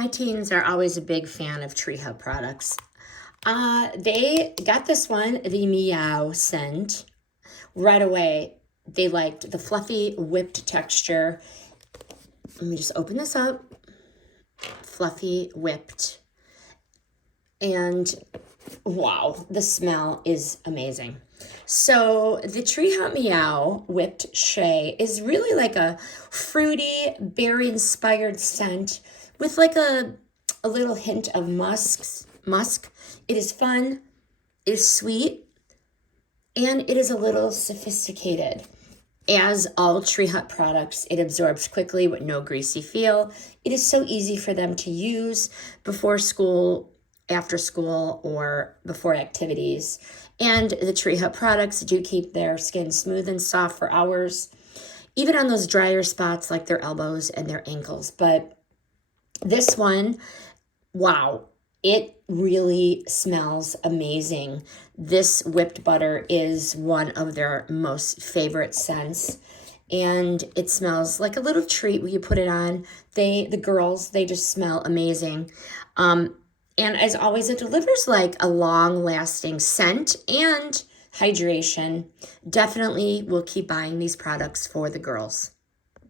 My teens are always a big fan of Tree Hut products. They got this one, the Meyow scent. Right away, they liked the fluffy whipped texture. Let me just open this up. Fluffy whipped. And wow, the smell is amazing. So the Tree Hut Meyow Whipped Shea is really like a fruity, berry-inspired scent with like a little hint of musk. It is fun, it is sweet, and it is a little sophisticated. As all Tree Hut products, it absorbs quickly with no greasy feel. It is so easy for them to use before school, after school, or before activities. And the Tree Hut products do keep their skin smooth and soft for hours, even on those drier spots like their elbows and their ankles. But this one, wow, it really smells amazing. This whipped butter is one of their most favorite scents. And it smells like a little treat when you put it on. The girls, they just smell amazing. And as always, it delivers like a long-lasting scent and hydration. Definitely will keep buying these products for the girls.